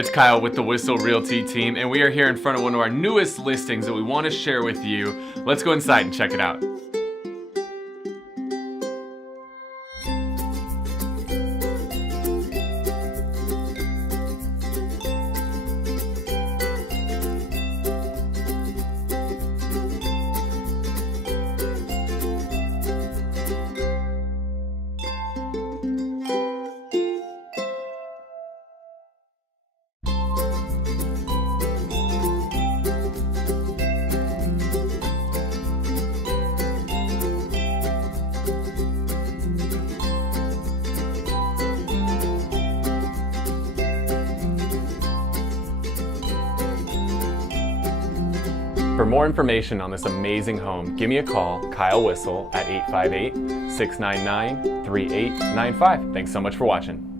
It's Kyle with the Whissel Realty team, and we are here in front of one of our newest listings that we want to share with you. Let's go inside and check it out. For more information on this amazing home, give me a call, Kyle Whissel, at 858-699-3895. Thanks so much for watching.